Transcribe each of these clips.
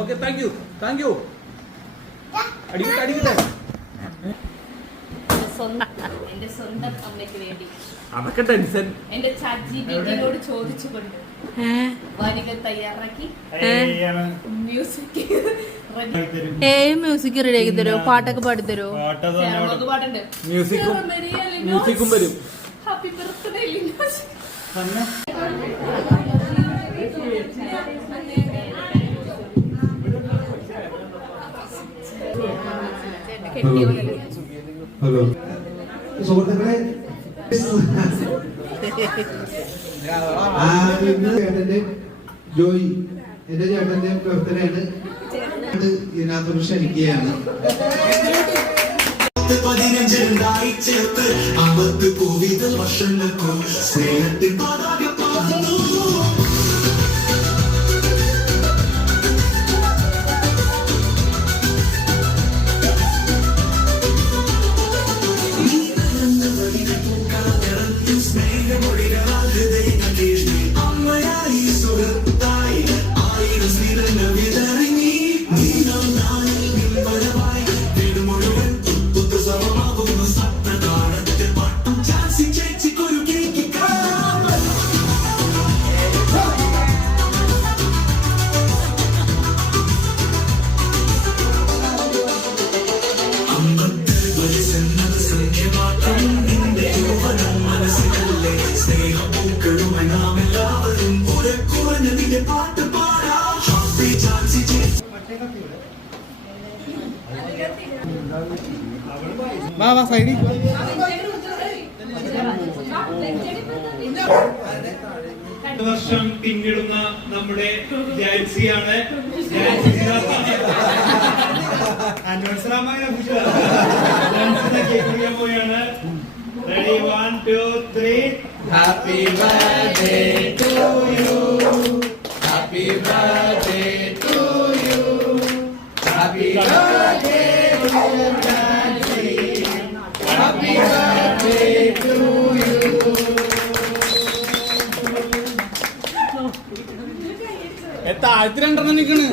Okay thank you thank you അടിക്കട്ടെ അടിക്കട്ടെ. എന്റെ സ്വന്തം അമ്മയ്ക്ക് വേണ്ടി. അതൊക്കെ ടെൻഷൻ. എന്റെ ടിയോട് ചോദിച്ചുകൊണ്ട് വരികൾ തയ്യാറാക്കി മ്യൂസിക് റെഡി ഏ മ്യൂസിക് റെഡി ആക്കി തരുമോ പാട്ടൊക്കെ പാടി തരുമോ പാട്ടുണ്ട് മ്യൂസിക്കും മ്യൂസിക്കും വരും. ഹാപ്പി ബർത്ത്ഡേ ലിനോസ് ഹലോ സുഹൃത്തുക്കളെ ചേട്ടന്റെ ജോയി എന്റെ ചേട്ടന്റെ ബർത്ത്ഡേ ആണ് അത് ഇതിനകത്ത് ക്ഷണിക്കുകയാണ് പതിനഞ്ചുണ്ടായി ചേർത്ത് അവർക്ക് കോവിതൽ വർഷങ്ങൾക്കും സ്നേഹത്തിൽ പതാക വാ വാ സൈഡി. വർഷം പിന്നിടുന്ന നമ്മുടെ ജാൻസിയാണ് പോയാണ് ready one two three happy birthday to you happy birthday to you happy birthday താഴ്ത്തി രണ്ടെണ്ണം നിൽക്കണ്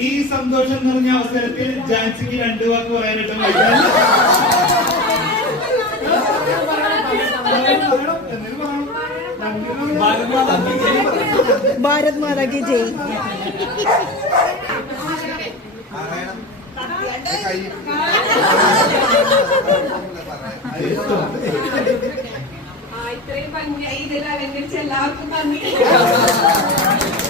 ഈ- സന്തോഷം നിറഞ്ഞ അവസരത്തിൽ ജാൻസിക്ക് രണ്ടു വാക്ക് പറയാനായിട്ട് ഭാരത് മാതാ കി ജയ്. ഇത്രയും ഭംഗിയായി ഇതിൽ അലങ്കരിച്ച് എല്ലാവർക്കും ഭംഗി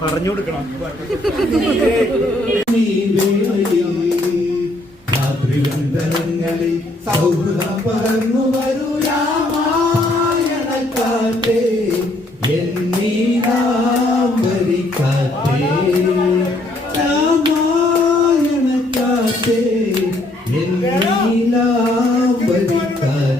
പറഞ്ഞു കൊടുക്കണം സൗഹൃദം പറന്നു വരൂ എന്നീരാമ്പരിക്കാറ്റേ രാമായണക്കാറ്റേ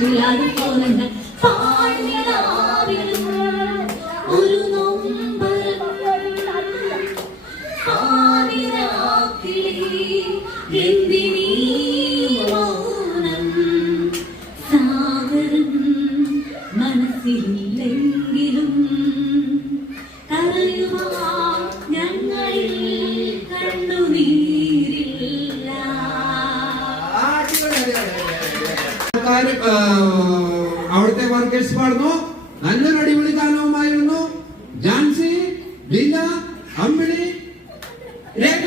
எல்லாரும் போனேன் ആ, അവിടുത്തെ വർക്കേഴ്സ് പാടുന്നു. നല്ലൊരു അടിപൊളി ഗാനവുമായിരുന്നു. ജാൻസി ലീല അമ്പിളി രേഖ.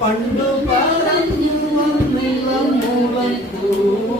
പണ്ടു പറഞ്ഞു വന്നിളമുവൻ കൂട്ടി